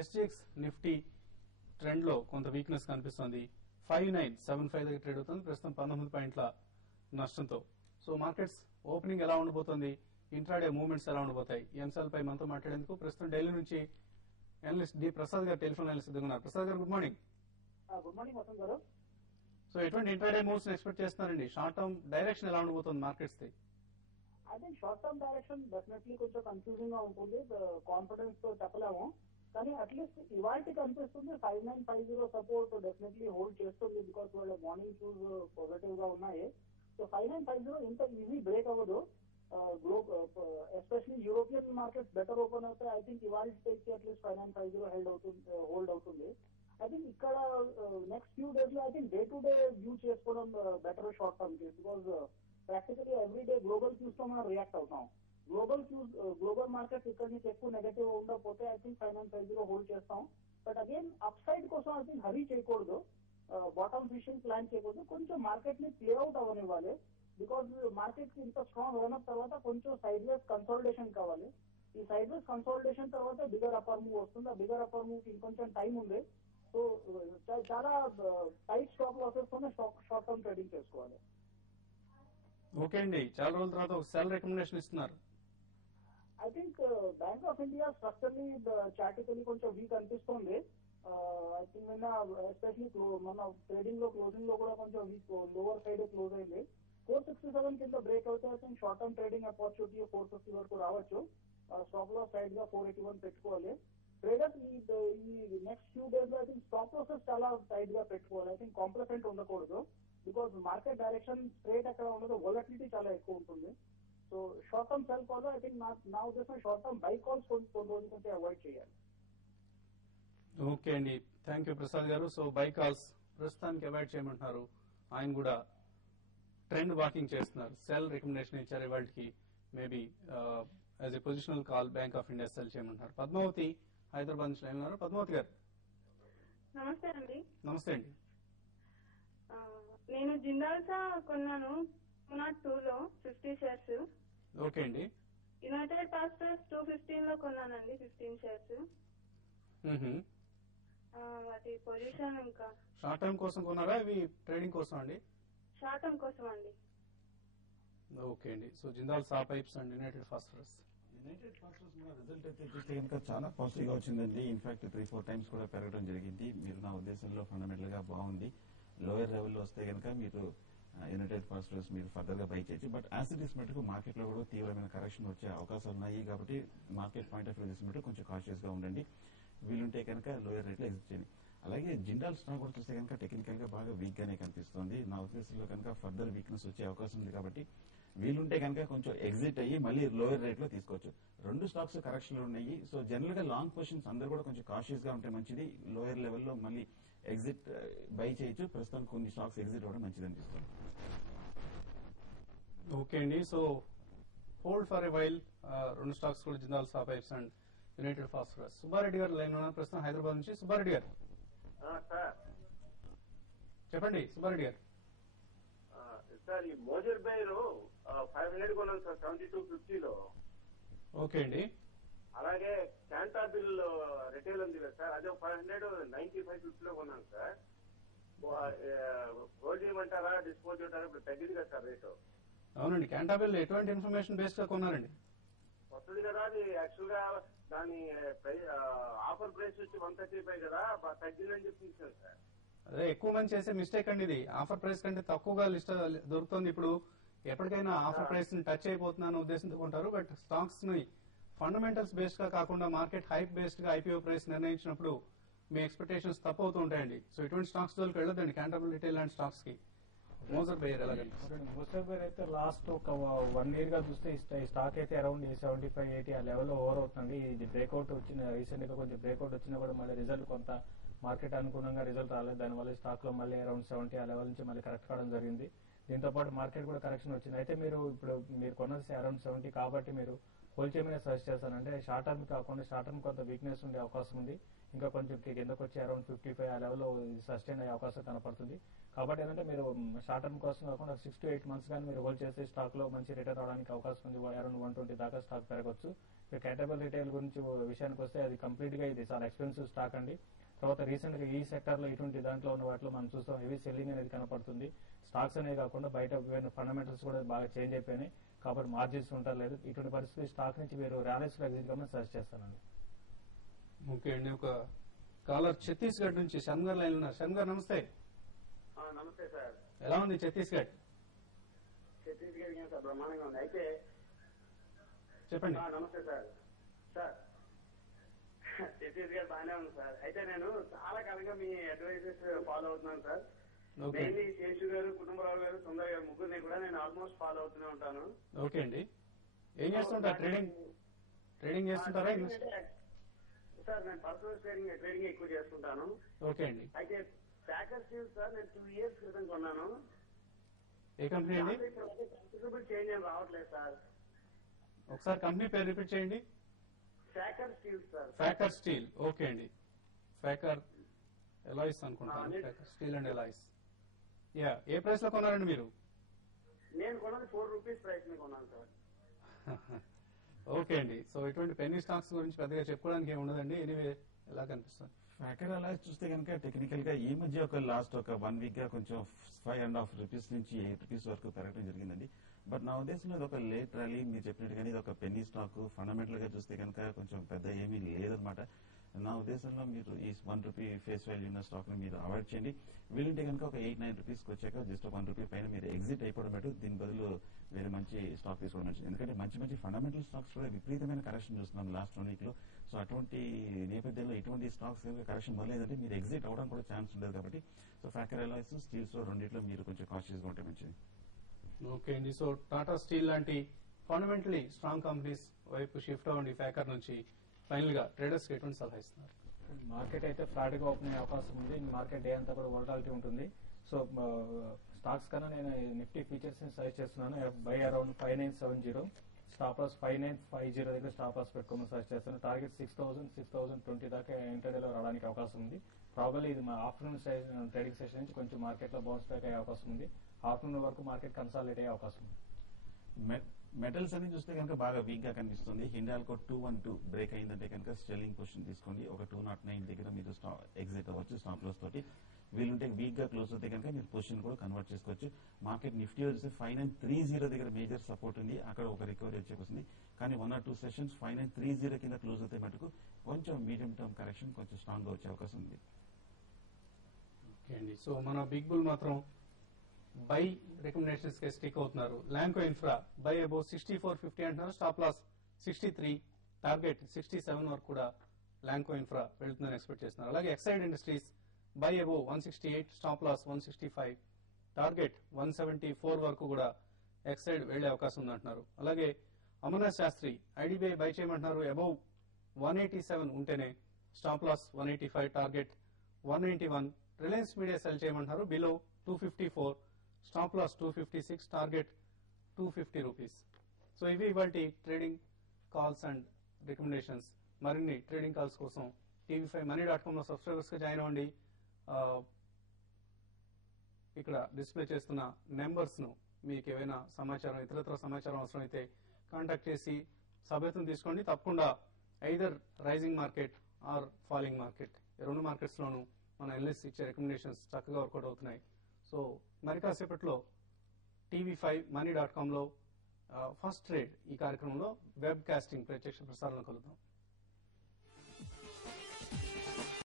SGX Nifty trend లో కొంత weakness కనిపిస్తోంది. 5975 దగ్గర ట్రేడ్ అవుతుంది ప్రస్తుతం 19 పాయింట్ల నష్టంతో. సో మార్కెట్స్ ఓపెనింగ్ ఎలా ఉండబోతోంది, ఇంట్రాడే మూవ్మెంట్స్ ఎలా ఉండబోతాయి, ఈ అంశాలపై మనతో మాట్లాడేందుకు ప్రస్తుతం ఢిల్లీ నుంచి అనలిస్ట్ డి ప్రసాద్ గారు టెలిఫోన్ లైన్ సిద్ధంగా ఉన్నారు. Prasad garu good morning. Good morning Vasanth garu. So ఎటువంటి ఇంట్రాడే మూవ్స్ ఎక్స్పెక్ట్ చేస్తున్నారండి? షార్ట్ టర్మ్ డైరెక్షన్ ఎలా ఉండబోతుంది మార్కెట్స్ ది? I think short term direction definitely కొంచెం కన్ఫ్యూజింగ్ గా ఉంటుంది, కాన్ఫిడెన్స్ తో చెప్పలేము. కానీ అట్లీస్ట్ ఇవాళకి కనిపిస్తుంది 5950 సపోర్ట్ డెఫినెట్లీ హోల్డ్ చేస్తుంది, బికాస్ వాళ్ళ మార్నింగ్ షూస్ పాజిటివ్ గా ఉన్నాయి. సో 5950 ఇంత ఈజీ బ్రేక్ అవ్వదు. Especially European markets better open అవుతాయి. ఐ థింక్ ఇవాళ స్టేజ్ అట్లీస్ట్ 5950 హోల్డ్ అవుతుంది. ఐ థింక్ ఇక్కడ నెక్స్ట్ ఫ్యూ డేస్ లో I think day to day view చేసుకోవడం బెటర్ షార్ట్ టర్మ్ కి, because practically every day global cues తో మనం రియాక్ట్ అవుతాం. గ్లోబల్ మార్కెట్స్ ఇక్కడ నుంచి ఎక్కువ నెగటివ్ ఉండకపోతే ఐ థింక్ 5950 హోల్డ్ చేస్తాం. బట్ అగైన్ అప్ సైడ్ కోసం ఐ థింక్ హరీ చేయకూడదు, బాటమ్ ఫిషింగ్ ప్లాన్ చేయకూడదు, కొంచెం మార్కెట్ ని ప్లేఅవుట్ అవ్వనివ్వాలి. బికాస్ మార్కెట్ కి ఇంత స్ట్రాంగ్ రన్అప్ తర్వాత కొంచెం సైడ్ వేస్ కన్సాలిడేషన్ కావాలి. ఈ సైడ్ వేస్ కన్సాలిడేషన్ తర్వాత బిగర్ అప్పర్ మూవ్ వస్తుంది. ఆ బిగర్ అప్పర్ మూవ్ కి ఇంకొంచెం టైం ఉంది. సో చాలా టైట్ స్టాక్ లాసెస్ తోనే షార్ట్ టర్మ్ ట్రేడింగ్ చేసుకోవాలి. ఓకే అండి, చాలా రోజుల తర్వాత ఒక సెల్ రికమెండేషన్ ఇస్తున్నారు. I think Bank of India structurally chartically కొంచెం వీక్ అనిపిస్తుంది. ఐ థింక్ నిన్న ఎస్పెషలీ మన ట్రేడింగ్ లో క్లోజింగ్ లో కూడా కొంచెం వీక్, లోవర్ సైడ్ క్లోజ్ అయింది. 467 కింద బ్రేక్ అవుతే I think short term trading opportunity 450 వరకు రావచ్చు. స్టాక్ లో సైడ్ గా 481 పెట్టుకోవాలి. ట్రేడర్స్ ఈ నెక్స్ట్ ఫ్యూ డేస్ లో ఐ థింక్ స్టాక్ ప్రాసెస్ చాలా టైట్ గా పెట్టుకోవాలి. ఐ థింక్ కాంప్లిసెంట్ ఉండకూడదు, బికాస్ మార్కెట్ డైరెక్షన్ స్ట్రేట్ ఎక్కడ ఉండదు, వొలటిలిటీ చాలా ఎక్కువ ఉంటుంది. So short term cell calls I think నా ఉద్దేశం షార్ట్ టర్మ్ బై కాల్స్ కొన్ని రోజుల కంటే అవాయిడ్ చేయాలి. ఓకే అండి, థ్యాంక్ యూ ప్రసాద్ గారు. సో బై కాల్స్ ప్రస్తుతానికి అవాయిడ్ చేయమంటున్నారు. ఆయన కూడా ట్రెండ్ వాకింగ్ చేస్తున్నారు. సెల్ రికమెండేషన్ ఇచ్చారు ఇవాళకి. Maybe as a positional call bank of India cell చేయమంటున్నారు. పద్మావతి హైదరాబాద్ నుంచి లైన్ ఉన్నారు. పద్మావతి గారు నమస్తే అండి. నమస్తే అండి. నేను జిందాల్సా కొన్నాను 202 లో 50 షేర్స్. ఓకే అండి. యునైటెడ్ పాస్టర్స్ 215 లో కొన్నానండి 15 షేర్స్. వాటి పొజిషన్ ఇంకా షార్ట్ టర్మ్ కోసం కొన్నారా, ఇవి ట్రేడింగ్ కోసం అండి? షార్ట్ టర్మ్ కోసం అండి. ఓకే అండి. So Jindal Saw pipes and United phosphorus మన రిజల్ట్ అయితే చూస్తే కనుక చాలా పాజిటివ్ గా వచ్చిందండి. ఇన్ఫాక్ట్ 3-4 టైమ్స్ కూడా పెరగడం జరిగింది. మీరు నా ఉద్దేశంలో ఫండమెంటల్ గా బాగుంది. లోయర్ లెవెల్లో వస్తే కనుక మీరు యునైటెడ్ ఫాస్ఫరస్ మీరు ఫర్దర్ గా బై చేయొచ్చు. బట్ యాజ్ ఇట్ ఇస్ మటుకు మార్కెట్ లో కూడా తీవ్రమైన కరెక్షన్ వచ్చే అవకాశాలు ఉన్నాయి. కాబట్టి మార్కెట్ పాయింట్ ఆఫ్ వ్యూ చూసినట్టు కొంచెం కాషియస్ గా ఉండండి. వీలుంటే కనుక లోయర్ రేట్ లో ఎగ్జిట్ చేయండి. అలాగే జిందాల్ స్టాక్ కూడా చూస్తే కనుక టెక్నికల్ గా బాగా వీక్ గానే కనిపిస్తుంది. నా ఉద్దేశంలో కనుక ఫర్దర్ వీక్నెస్ వచ్చే అవకాశం ఉంది. కాబట్టి వీలుంటే కనుక కొంచెం ఎగ్జిట్ అయ్యి మళ్ళీ లోయర్ రేట్ లో తీసుకోవచ్చు. రెండు స్టాక్స్ కరెక్షన్ ఉన్నాయి. సో జనరల్ గా లాంగ్ పొజిషన్స్ అందరూ కూడా కొంచెం కాషియస్ గా ఉంటే మంచిది. లోయర్ లెవెల్లో మళ్ళీ ఎగ్జిట్ బై చేయొచ్చు. ప్రస్తుతం కొన్ని స్టాక్స్ ఎగ్జిట్ అవ్వడం మంచిది అనిపిస్తుంది. ఓకే అండి. So hold for a while రెండు స్టాక్స్ కూడా Jindal Saw pipes and United Phosphorus. Subbareddy garu line ఉన్నారు ప్రస్తుతం హైదరాబాద్ నుంచి. సుబ్బారెడ్డి గారు చెప్పండి. సుబ్బారెడ్డి గారు సార్, ఈ మోజర్ బైర్ 500 కొన్నాను సార్ 7250 లో. ఓకే అండి. అలాగే క్యాంటాబిల్ రిటైల్ ఉంది కదా సార్, అదే 595 లో కొన్నాను సార్. హోల్డ్ చేయమంటారా, డిస్పోజ్ చేయమంటారా? ఇప్పుడు తగ్గింది కదా సార్ రేటు. అవునండి. క్యాంటాబిల్ ఎటువంటి ఇన్ఫర్మేషన్ బేస్డ్ గా కొన్నారండి? వస్తుంది కదా, అది యాక్చువల్ గా దాని ఆఫర్ ప్రైస్ వచ్చి 135 కదా, తగ్గిందని చెప్పి ఇచ్చాను సార్. అదే ఎక్కువ మంది చేసే మిస్టేక్ అండి ఇది. ఆఫర్ ప్రైస్ కంటే తక్కువగా లిస్ట్ దొరుకుతుంది. ఇప్పుడు ఎప్పటికైనా ఆఫర్ ప్రైస్ ని టచ్ అయిపోతుందన్న ఉద్దేశంతో కొంటారు. బట్ స్టాక్స్ ని ఫండమెంటల్స్ బేస్డ్ గా కాకుండా మార్కెట్ హైప్ బేస్డ్ గా ఐపీఓ ప్రైస్ నిర్ణయించినప్పుడు మీ ఎక్స్పెక్టేషన్స్ తప్పు అవుతూ ఉంటాయండి. సో ఇటువంటి స్టాక్స్ జోలికి వెళ్ళొద్దండి. క్యాంటాబిల్ రిటైల్ లాంటి స్టాక్స్ కి. మోజర్ బైర్ ఎలాగండి? మోజర్ బైర్ అయితే లాస్ట్ ఒక 1 year గా చూస్తే ఈ స్టాక్ అయితే అరౌండ్ 75-80 ఆ లెవెల్లో ఓవర్ అవుతుంది. ఇది బ్రేక్అవుట్ వచ్చిన రీసెంట్ గా కొంచెం బ్రేక్అవుట్ వచ్చినా కూడా మళ్ళీ రిజల్ట్ కొంత మార్కెట్ అనుగుణంగా రిజల్ట్ రాలేదు. దానివల్ల స్టాక్ లో మళ్ళీ అరౌండ్ 70 ఆ లెవెల్ నుంచి మళ్ళీ కరెక్ట్ కావడం జరిగింది. దీంతో పాటు మార్కెట్ కూడా కరెక్షన్ వచ్చింది. అయితే మీరు కొన్నది అరౌండ్ 70 కాబట్టి మీరు హోల్డ్ చేయమని సజెస్ట్ చేస్తాను. అంటే షార్ట్ టర్మ్ కాకుండా షార్ట్ టర్మ్ కొంత వీక్నెస్ ఉండే అవకాశం ఉంది. ఇంకా కొంచెం కిందకు వచ్చి అరౌండ్ 55 ఆ లెవెల్లో సస్టైన్ అయ్యే అవకాశం కనపడుతుంది. కాబట్టి ఏంటంటే మీరు షార్ట్ టర్మ్ కోసం కాకుండా 6 to 8 months కానీ మీరు హోల్డ్ చేసే స్టాక్ లో మంచి రిటర్న్ రావడానికి అవకాశం ఉంది. అరౌండ్ 120 దాకా స్టాక్ పెరగొచ్చు. క్యాటబుల్ రిటైల్ గురించి విషయానికి వస్తే అది కంప్లీట్ గా ఇది చాలా ఎక్స్పెన్సివ్ స్టాక్ అండి. తర్వాత రీసెంట్ గా ఈ సెక్టర్ లో ఇటువంటి దాంట్లో ఉన్న వాటిలో మనం చూస్తాం హెవీ సెల్లింగ్ అనేది కనపడుతుంది. స్టాక్స్ అనేవి కాకుండా బయట ఫండమెంటల్స్ కూడా బాగా చేంజ్ అయిపోయినాయి కాబట్టి మార్జిన్స్ ఉండలేదు. ఇటువంటి పరిస్థితి స్టాక్ నుంచి మీరు ర్యాలీస్ లో ఎగ్జిట్ కమ్మని సజెస్ట్ చేస్తానండి. ఓకే అండి. ఒక కాలర్ ఛత్తీస్గఢ్ నుంచి శన్గర్ లైన్ ఉన్నారు. శన్గర్ నమస్తే. నమస్తే సార్. ఎలా ఉంది ఛత్తీస్గఢ్? ఛత్తీస్గఢ్ సార్ బ్రహ్మాండంగా ఉంది. అయితే చెప్పండి. నమస్తే సార్. సార్ ఛత్తీస్గఢ్ బాగానే ఉంది సార్. అయితే నేను చాలా కాలంగా మీ అడ్వైజెస్ ఫాలో అవుతున్నాను సార్. ఓకే మెయిన్లీ శేషు గారు, కుటుంబరావు గారు, సుందర్ గారు ముగ్గురిని కూడా నేను ఆల్మోస్ట్ ఫాలో అవుతూనే ఉంటాను. ఓకే అండి. ఏం చేస్తుంటారు? ట్రేడింగ్ చేస్తుంటారా? సార్ నేను పర్సనల్ ట్రేడింగ్ ఎక్కువ చేస్తుంటాను. ఓకే అండి. అయితే ప్యాకర్ స్టీల్ సార్ నేను 2 years క్రితం కొన్నాను. ఏ కంపెనీ అండి? కన్సిడరబుల్ చేంజ్ ఏం రావట్లేదు సార్. ఒకసారి కంపెనీ పేరు రిపీట్ చేయండి. Packer steel sir. Facor steel. Okay అండి. ఫ్యాకర్ ఎలాయిస్ అనుకుంటాను. Facor steel and alloys. Yeah, ఏ ప్రైస్ లో కొన్నారండి మీరు? నేను కొన్నది 4 rupees ప్రైస్ మీద కొన్నాను సార్. ఓకే అండి. సో ఇటువంటి పెన్నీ స్టాక్స్ గురించి పెద్దగా చెప్పుకోవడానికి ఏమి ఉండదండి. ఎనీవే ఎలా కనిపిస్తుంది? ఫ్యాకర్ అలా చూస్తే కనుక టెక్నికల్ గా ఈ మధ్య ఒక లాస్ట్ ఒక 1 week గా కొంచెం 5.5 rupees నుంచి 8 rupees వరకు పెరగడం జరిగిందండి. బట్ నా ఉద్దేశంలో ఇది ఒక లేట్ ర్యాలీ. మీరు చెప్పినట్టుగానే ఇది ఒక పెన్నీ స్టాక్. ఫండమెంటల్ గా చూస్తే కనుక కొంచెం పెద్ద ఏమీ లేదనమాట. నా ఉద్దేశంలో మీరు ఈ 1 rupee ఫేస్ వాల్యూ ఉన్న స్టాక్ ని మీరు అవాయిడ్ చేయండి. వీలుంటే కనుక ఒక 8-9 rupees వచ్చాక జస్ట్ 1 rupee పైన మీరు ఎగ్జిట్ అయిపోవడం బెటర్. దీని బదులు వేరే మంచి స్టాక్ తీసుకోవడం మంచిది. ఎందుకంటే మంచి మంచి ఫండమెంటల్ స్టాక్స్ కూడా విపరీతమైన కరెక్షన్ చూస్తున్నాం లాస్ట్ 1 week లో. సో అటువంటి నేపథ్యంలో ఇటువంటి స్టాక్స్ కరెక్షన్ మొదలైందంటే మీరు ఎగ్జిట్ అవడానికి కూడా ఛాన్స్ ఉండదు కాబట్టి సో ఫ్యాక్టరీ అలాయ్స్, స్టీల్స్ రెండింటిలో మీరు కొంచెం కాన్షియస్ గా ఉంటే మంచిది. ఓకే అండి. సో టాటా స్టీల్ లాంటి ఫండమెంటలీ స్ట్రాంగ్ కంపెనీస్ వైపు షిఫ్ట్ అవ్వండి ఫ్యాకర్ నుంచి. ఫైనల్ గా ట్రేడర్స్ కి ఎటువంటి సలహా ఇస్తున్నారు? మార్కెట్ అయితే ఫ్లాట్ గా ఓపెన్ అయ్యే అవకాశం ఉంది. మార్కెట్ డే అంతా కూడా వోలటాలిటీ ఉంటుంది. సో స్టాక్స్ కన్నా నేను నిఫ్టీ ఫీచర్స్ ని సజెస్ట్ చేస్తున్నాను. బై అరౌండ్ 5970, స్టాప్ లాస్ 5950 దగ్గర స్టాప్ లాస్ పెట్టుకోమని సజెస్ట్ చేస్తాను. టార్గెట్ 6000, 6020 దాకా ఇంటర్డేలో రావడానికి అవకాశం ఉంది. ప్రాబబ్లీ ఇది మా ఆఫ్టర్నూన్ ట్రేడింగ్ సెషన్ నుంచి కొంచెం మార్కెట్ లో బౌన్స్ బ్యాక్ అయ్యే అవకాశం ఉంది. ఆఫ్టర్నూన్ వరకు మార్కెట్ కన్సాలిడేట్ అయ్యే అవకాశం ఉంది. మెటల్స్ అని చూస్తే కనుక బాగా వీక్ గా కనిపిస్తుంది. హిండాల్కో 212 బ్రేక్ అయిందంటే కనుక సెల్లింగ్ పొజిషన్ తీసుకోండి. ఒక 209 దగ్గర మీరు ఎగ్జిట్ అవ్వచ్చు స్టాప్ లాస్ తోటి. వీలుంటే వీక్ గా క్లోజ్ అవుతే కనుక మీరు పొజిషన్ కూడా కన్వర్ట్ చేసుకోవచ్చు. మార్కెట్ నిఫ్టీ వచ్చి 5930 దగ్గర మేజర్ సపోర్ట్ ఉంది. అక్కడ ఒక రికవరీ వచ్చేస్తుంది. కానీ 1 or 2 సెషన్స్ 5930 కింద క్లోజ్ అవుతే మటుకు కొంచెం మీడియం టర్మ్ కరెక్షన్ కొంచెం స్ట్రాంగ్ గా వచ్చే అవకాశం ఉంది. ఓకే అండి. సో మన బిగ్ బుల్ మాత్రం బై రికమెండేషన్స్ కి స్టిక్ అవుతున్నారు. ల్యాంకో ఇన్ఫ్రా బై అబౌవ్ 6450 అంటున్నారు. స్టాప్ లాస్ 63, టార్గెట్ 67 వరకు కూడా ల్యాంకో ఇన్ఫ్రా వెళ్తుందని ఎక్స్పెక్ట్ చేస్తున్నారు. అలాగే Exide Industries buy above 168, stop loss 165, target 174 వరకు కూడా ఎక్సైడ్ వెళ్లే అవకాశం ఉందంటున్నారు. అలాగే అమర్నాథ్ శాస్త్రి ఐడిబిఐ బై చేయమంటున్నారు. అబౌవ్ 187 ఉంటేనే stop loss 185, target 191. Reliance Media sell చేయమంటున్నారు. Below 254, stop loss 256, target 250 rupees. So ఇవి ఇవాల్టి ట్రేడింగ్ కాల్స్ అండ్ రికమెండేషన్స్. మరిన్ని ట్రేడింగ్ కాల్స్ కోసం tv5money.com లో సబ్స్క్రైబర్స్ గా జాయిన్ అవ్వండి. ఇక్కడ డిస్ప్లే చేస్తున్న నెంబర్స్ ను మీకు ఏవైనా సమాచారం ఇతరత్ర సమాచారం అవసరమైతే కాంటాక్ట్ చేసి సభ్యత్వం తీసుకోండి. తప్పకుండా either rising market or falling market, రెండు మార్కెట్స్ లోనూ మన ఎనలిస్ట్ ఇచ్చే రికమెండేషన్స్ చక్కగా వర్కౌట్ అవుతున్నాయి. సో మరి కాసేపట్లో tv5money.com లో ఫస్ట్ ట్రేడ్ ఈ కార్యక్రమంలో వెబ్ కాస్టింగ్ ప్రత్యక్ష ప్రసారంలో కలుద్దాం.